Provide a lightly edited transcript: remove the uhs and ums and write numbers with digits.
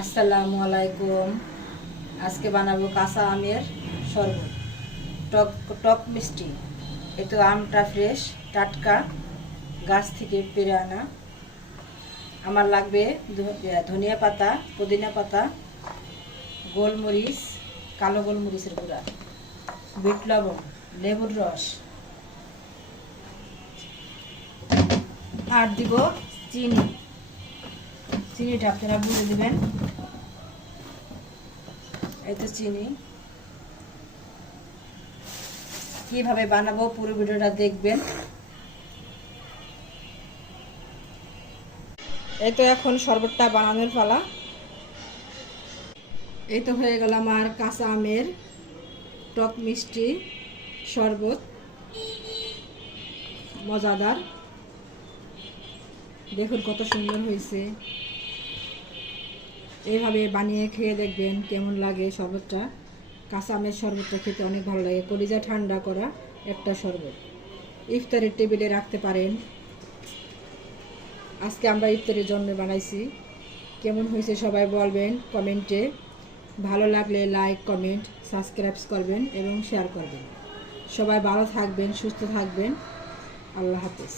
আসসালামু আলাইকুম। আজকে বানাবো কাঁচা আমের শরবত, টক টক মিষ্টি। এ তো আমটা ফ্রেশ টাটকা গাছ থেকে পেড়ে আনা। আমার লাগবে ধনিয়া পাতা, পুদিনা পাতা, গোলমরিচ, কালো গোলমরিচের গুঁড়া, বিট লবণ, লেবুর রস, আর দিব চিনি। চিনিটা আপনারা বুঝে দেবেন। এই তো চিনি। কিভাবে বানাবো পুরো ভিডিওটা দেখবেন। এই তো এখন শরবতটা বানানোর পালা। এই তো হয়ে গেল আমার কাঁচা আমের টক মিষ্টি শরবত, মজাদার। দেখুন কত সুন্দর হয়েছে। এইভাবে বানিয়ে খেয়ে দেখবেন কেমন লাগে শরবতটা। কাঁচা আমের শরবতটা খেতে অনেক ভালো লাগে। কলিজা ঠান্ডা করা একটা শরবত, ইফতারের টেবিলে রাখতে পারেন। আজকে আমরা ইফতারের জন্য বানাইছি। কেমন হয়েছে সবাই বলবেন কমেন্টে। ভালো লাগলে লাইক, কমেন্ট, সাবস্ক্রাইব করবেন এবং শেয়ার করবেন। সবাই ভালো থাকবেন, সুস্থ থাকবেন। আল্লাহ হাফেজ।